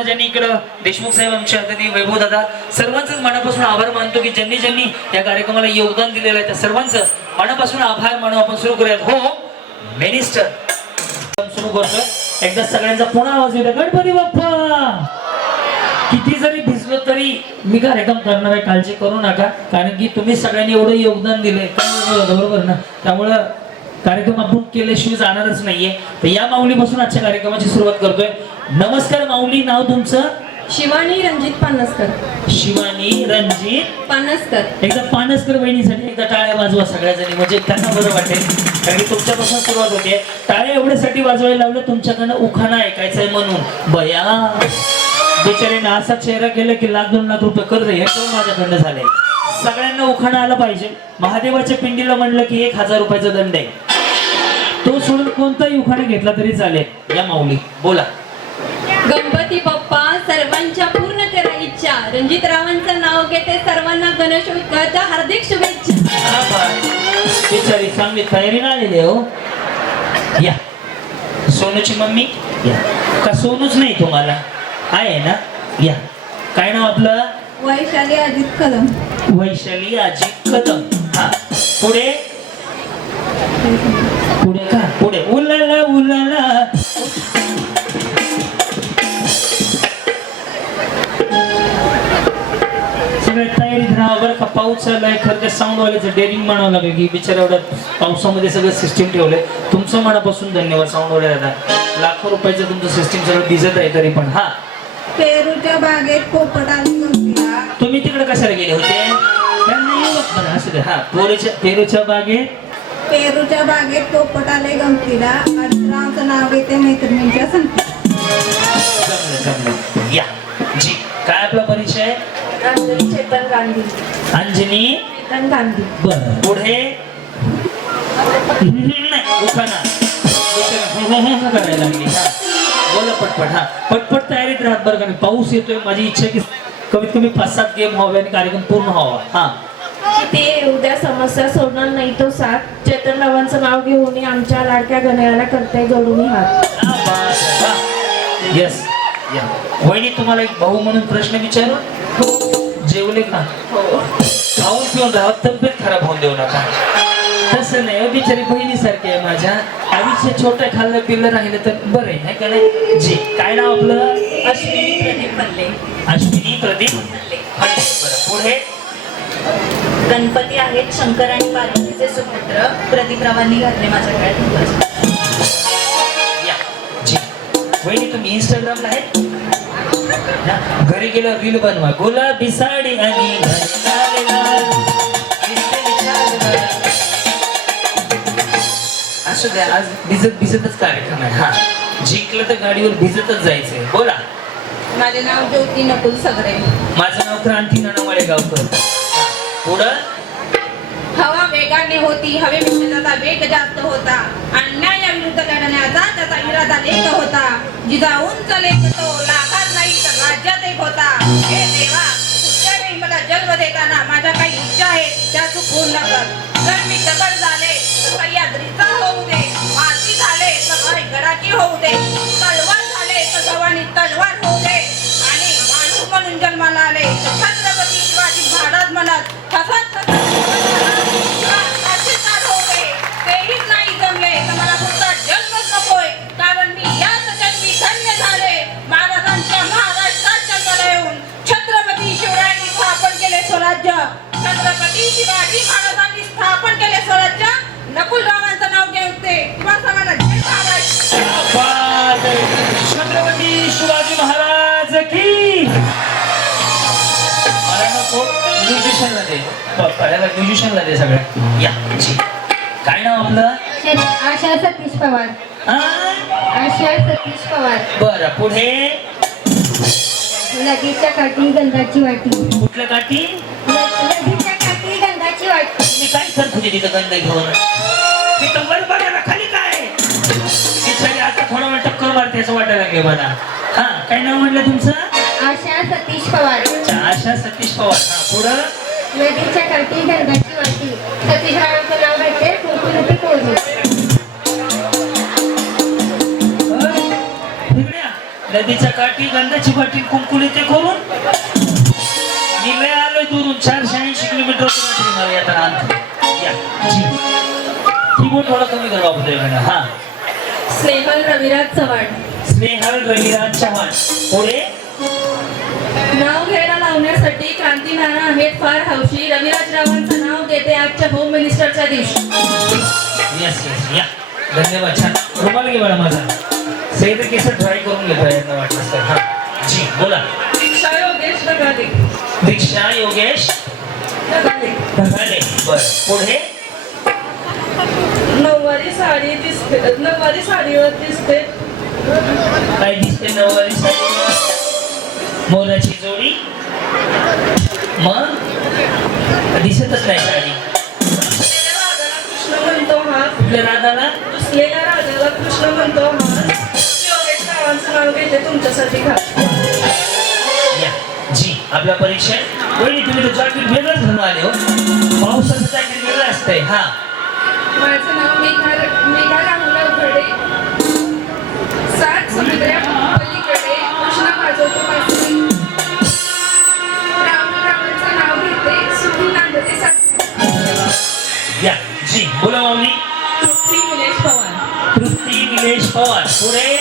आज ज्यांनी इकडं देशमुख साहेब आमच्या अतिथी वैभव दादा सर्वांचंच मनापासून आभार मानतो की ज्यांनी ज्यांनी या कार्यक्रमाला योगदान दिलेलं आहे त्या सर्वांचं मनापासून आभार मानू आपण सुरू करूयात. हो मिनिस्टर सुरू करतो एकदा सगळ्यांचा पुन्हा आवाज येतो गणपती बाप्पा! किती जरी भिजलो तरी मी कार्यक्रम करणार आहे. काळजी करू नका. कारण की तुम्ही सगळ्यांनी एवढं योगदान दिलंय. बरोबर ना? त्यामुळं कार्यक्रम आपण केल्याशिवाय जाणारच नाहीये. तर या माऊलीपासून आजच्या कार्यक्रमाची सुरुवात करतोय. नमस्कार माऊली नाव तुमचं? शिवानी रणजित पानसकर. शिवानी रणजित? पानसकर. एकदा पानसकर बहिणीसाठी एकदा टाळ्या वाजवा सगळ्या जणी म्हणजे त्यांना बरं वाटेल. कारण की तुमच्यापासून सुरुवात होते. टाळ्या एवढ्यासाठी वाजवायला लावलं तुमच्याकडनं उखाणा ऐकायचंय म्हणून. बया. बिचारीने असा चेहरा केला की लाख दोन लाख रुपये कर्ज हे माझ्याकडनं झालंय? सगळ्यांना उखाणा आला पाहिजे. महादेवाच्या पिंडीला म्हणलं की एक हजार रुपयाचा दंड आहे. तो सोडून कोणताही उखाणा घेतला तरी चालेल. या माऊली बोला. गणपती बाप्पा सर्वांच्या पूर्ण करा इच्छा. रणजित रावांचं नाव घेते सर्वांना गणेश उत्सवाच्या हार्दिक शुभेच्छा. बिचारी चांगली तयारी ना आलेली हो. या. सोनूची मम्मी? या. का सोनूच नाही तुम्हाला? आहे ना? या. काय नाव आपलं? वैशाली अजित कदम वैशाली आजी कदम हा. पुढे? पुढे का? पुढे. उलाला उलाला. तयारीत राहा बरं का पाऊस आलाय? खरं त्या साऊंड वाल्याचं डेअरिंग म्हणावं लागेल की बिचारा एवढ्या पावसामध्ये सगळं सिस्टीम ठेवलंय. तुमचं मनापासून धन्यवाद साऊंड दादा. लाखो रुपयाचं तुमचं सिस्टीम सगळं भिजत आहे तरी पण. हा. पेरूच्या बागेत पोपट आली तुम्ही तिकडे कशाला गेले होते? त्यांना असू दे. हा पोरेच्या पेरूच्या बागेत? पेरूच्या बागेत पोपट आले गमतीला. रावचं नाव घेते मैत्रिणींच्या संगती जमलं जमलं. या. जी काय आपला परिचय? अंजली चेतन गांधी. अंजनी? चेतन गांधी. बर. पुढे? नाही करायला लागली. हा. बोला पटपट. हा. पटपट तयारीत राहत बरं का नाही. पाऊस येतोय माझी इच्छा की कमीत कमी पाच सात गेम व्हावे आणि कार्यक्रम पूर्ण व्हावा. हा. ते उद्या समस्या सोडणार नाही तो साथ. चेतनरावांचं नाव घेऊन आमच्या लाडक्या गणयाला करते गडूनी हात. येस वहिनी तुम्हाला एक भाऊ म्हणून प्रश्न विचारू? जेवले का? खाऊन पिऊन राहा. तब्येत खराब होऊन देऊ नका. तसं नाही. बिचारी बहिणीसारखी आहे माझ्या. आयुष्य छोटं खाल्लं पिल्लं राहिलं तर बरं आहे है का नाही? जी. काय नाव आपलं? अश्विनी प्रदीप मल्ले. अश्विनी प्रदीप बरं पुढे? गणपती आहेत शंकर आणि पार्वतीचे सुपुत्र. प्रदीपरावांनी घातले माझ्या गळ्यात या. जी. वहिनी तुम्ही इंस्टाग्रामला आहेत? ना? घरी गेलो रील बनवा. गुलाबी साडी आणि असू द्या आज भिजत भिजतच कार्यक्रम आहे. हा. जिंकलं तर गाडीवर भिजतच जायचंय. बोला. माझे नाव ज्योती नकुल सगरे. माझं नाव क्रांती नाना गावकर पुढं? हवा वेगाने होती हवेपेक्षा त्याचा वेग जास्त होता. अन्यायाविरुद्ध लढण्याचा त्याचा इरादा लेख होता. जिजा उंच लेख तो लाखात नाही तर राज्यात एक होता. हे देवा पुढच्या वेळी मला जन्म देताना माझ्या काही इच्छा आहेत त्या तू पूर्ण कर जर मी दगड झाले तर सह्याद्रीचा झाले तर होऊ दे. तलवार झाले तर गव्हाणी तलवार होऊ दे. आणि माणूस म्हणून जन्माला आले. छत्रपती शिवाजी महाराज म्हणत म्युझिशियनला दे पप्पाला म्युझिशियनला दे सगळ्या या. काय नाव आपलं? आशा सतीश पवार. हा? आशा सतीश पवार. बरं पुढे? नदीच्या काठी गंधाची वाटी. कुठल्या काठी? नदीच्या काठी गंधाची वाटी. मी काय करत तिथं गंध घेऊन? मी वर बघायला खाली काय? आता थोडा वेळ टक्कर मारते असं वाटायला लागले मला. हा काय नाव म्हटलं तुमचं? आशा सतीश पवार. आशा सतीश पवार. हा पुढं? नदीच्या काठी गंधाची वाटी. सतीश रावांचं नाव घेते कोरली तिकड्या नदीच्या काठी गंधाची बाटली कुंकुली ते करून? लय आलोय दुरून चारशे ऐंशी किलोमीटर कीबोर्ड थोडा कमी कर बाबू मॅडम हा. स्नेहल रविराज चव्हाण. स्नेहल रविराज चव्हाण. पुढे? नाव घ्यायला लावण्यासाठी क्रांती नाना आहेत फार हौशी. रविराज रावांचं नाव घेते आजच्या होम मिनिस्टरच्या दिवशी. येस येस या धन्यवाद छान. रुमाल घे मला माझा. सेद केस ट्राय करून घेतो यांना वाटलं तर. हा. जी बोला. दीक्षा योगेश नगादे दीक्षा योगेश ढगाले बर पुढे? नऊवारी साडी दिसते नऊवारी साडीवर दिसते. काय दिसते नऊवारी साडीवर? मोराची जोडी. मग दिसतच नाही साडी कृष्ण म्हणतो हा कुठल्या राधाला? दुसलेल्या राजाला कृष्ण म्हणतो हा. योगेश रावांचं नाव घेते तुमच्यासाठी या. जी आपल्या परीक्षेत. वहिनी तुम्ही तर जॅकेट वेगळंच घालून आले हो. पावसाचं जॅकेट वेगळं असतंय हा. माझं नाव मेघा मेघा राहुलराव घडे सात समुद्रा या जी बोला माऊली. तृप्ती निलेश पवार. तृप्ती निलेश पवार. पुढे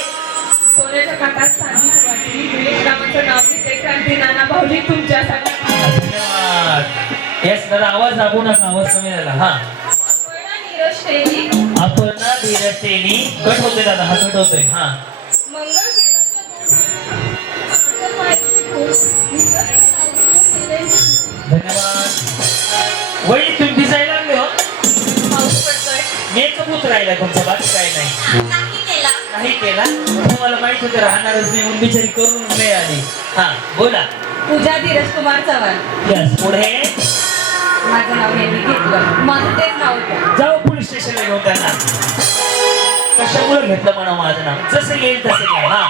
सोन्याच्या काटात साधी वाटी निलेश रावांचं नाव घेते. क्रांती नाना भाऊजी तुमच्यासाठी धन्यवाद. येस दादा आवाज दाबू नका आवाज कमी झाला. हा. नीरज कट दादा हा कट होतोय. हा. धन्यवाद. वहिनी तुम्ही भिजायला लागले हो. पाऊस पडतोय मेकअप होत राहिला तुमचा बाकी काय नाही. नाही केला? नाही केला तुम्हाला माहीत होतं राहणारच नाही म्हणून बिचारी करून नाही आली. हा बोला. पूजा धीरज कुमार चव्हाण. यस पुढे? माझं नाव यांनी घेतलं. माझं तेच नाव होतं. जाऊ पोलीस स्टेशनला घेऊन त्यांना. कशामुळे घेतलं म्हणा माझं नाव? जसं येईल तसं घ्या हा.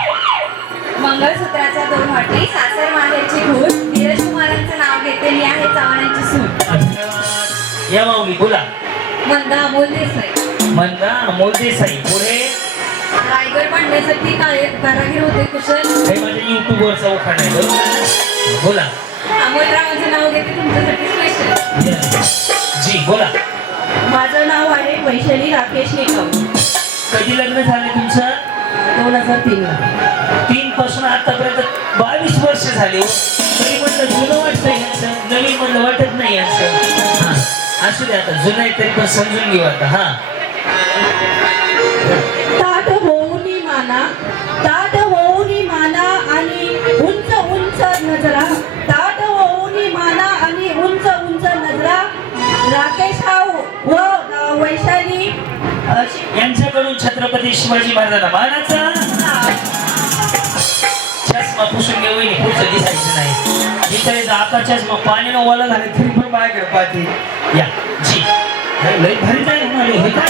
मंगळसूत्राच्या दोन वाटी सासर माहेरची घूट धीरज कुमारांचं नाव घेते मी आहे चव्हाणांची धन्यवाद या माऊली बोला. मंदा अमोल देसाई. मंदा अमोल देसाई पुढे? रायगड बांधण्यासाठी काय- कारागीर होते कुशल. हे माझ्या युट्यूबवरचा उखाण आहे बरोबर? बोला. अमोलरावांचं नाव घेते तुमच्यासाठी स्पेशल. जी बोला. माझं नाव आहे वैशाली राकेश निकम. कधी लग्न झालं तुमचं? दोन हजार तीन तीन पासून आतापर्यंत बावीस वर्ष झाले. तरी म्हणलं जुनं वाटतं यांचं नवीन म्हणलं वाटत नाही यांचं हा. असू दे आता जुनं आहे तरी पण समजून घेऊ आता. हा. ताट होऊनी माना ताट होऊनी माना आणि उंच उंच नजरा. ताट होऊनी माना आणि उंच उंच नजरा. राकेश हा व अ, वैशाली यांच्याकडून छत्रपती शिवाजी महाराजांना मानाचा पुसून घेऊ पुढचं दिसायचं नाही. इकडे जर आता चष्मा पाण्यानं ओला झाले तरी पण बाहेर पाहते. या जी. लय भारी काय म्हणाले हे काय?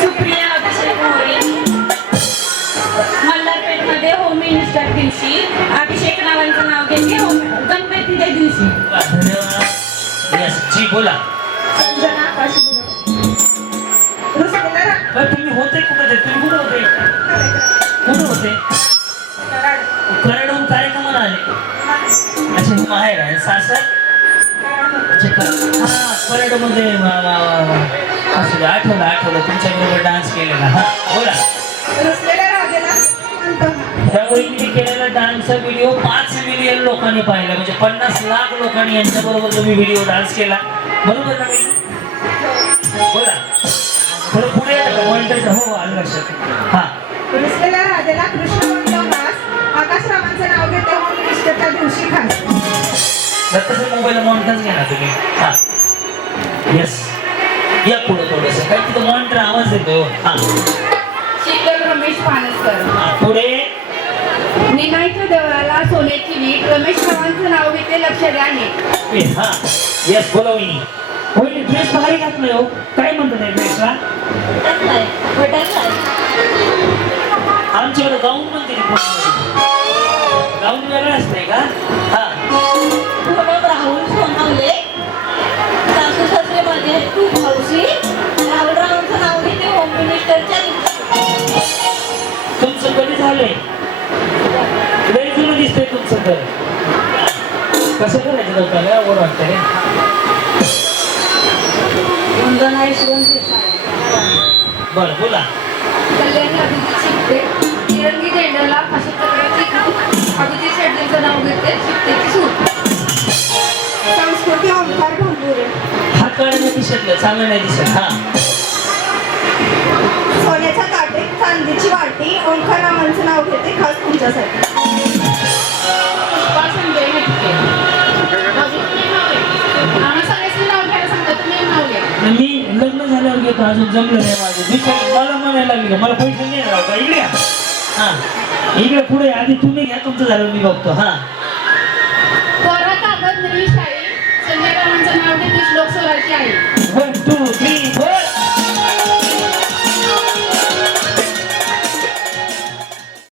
सुप्रिया अभिषेक मोरे मल्हारपेठमध्ये होम मिनिस्टर दिवशी. अभिषेक नावांचं नाव घेतले होम गणपती त्या दिवशी. यस जी बोला. संजना तुम्ही होते कुठे तुम्ही कुठे होते? कुठे होते? माहेर आहे सासर. अच्छा कर- हा असू दे आठवलं आठवलं तुमच्या बरोबर डान्स केलेला. हा बोला. त्यावेळी मी केलेला डान्सचा व्हिडिओ पाच मिलियन लोकांनी पाहिला. म्हणजे पन्नास लाख लोकांनी यांच्या बरोबर तुम्ही व्हिडिओ डान्स केला. बरोबर ना बोला. थोडं पुढे हो आलं लक्षात. हा. तसं मोबाईल मॉनिटरच घ्या ना तुम्ही. हा. येस या पुढे थोडस. काय तिथं मॉनिटर आवाज येतो. हा. शीतल रमेश पानसकर. हा, पुढे. निनायच्या देवळाला सोन्याची वीट. रमेश चव्हाणचं नाव घेते लक्ष द्या ए, हा. येस बोला वहिनी. वहिनी ड्रेस भारी घातलाय हो. काय म्हणतात या ड्रेसला आमच्याकडे गाऊन म्हणते गाऊन वेगळं असतंय का? हा. राहुल सोनावले. सासू सासरे माझे राहुल रावांचं नाव घेते होम मिनिस्टरच्या तुमचं कधी झालंय? लय जुनं दिसतंय तुमचं तर कसं करायचं लोकांना वर वाटतंय वंदना यशवंत बरं बोला. कल्याणी अभिजित शिकते तिरंगी झेंड्याला अशा प्रकारची अभिजित शेट्टीचं नाव घेते शिकतेची सूट हात काढायला दिसत चांगलं नाही दिसत हा सोन्याच्या ताटेत चांदीची वाटी ओंकार रामांचं नाव घेते खास तुमच्यासाठी पुष्पा संजय नटके माझं तुम्ही नाव आहे आम्हा सगळ्यांचं नाव घ्यायला सांगता तुम्ही नाव घ्या आणि मी लग्न झाल्यावर घेतो अजून जमलं नाही माझं विचार मला म्हणायला लागली का मला पैसे नाही राव का इकडे या. हा इकडे पुढे आधी तुम्ही घ्या तुमचं झालं मी बघतो हा कोरा कागद नवी नाव श्लोक स्वराज्य आहे.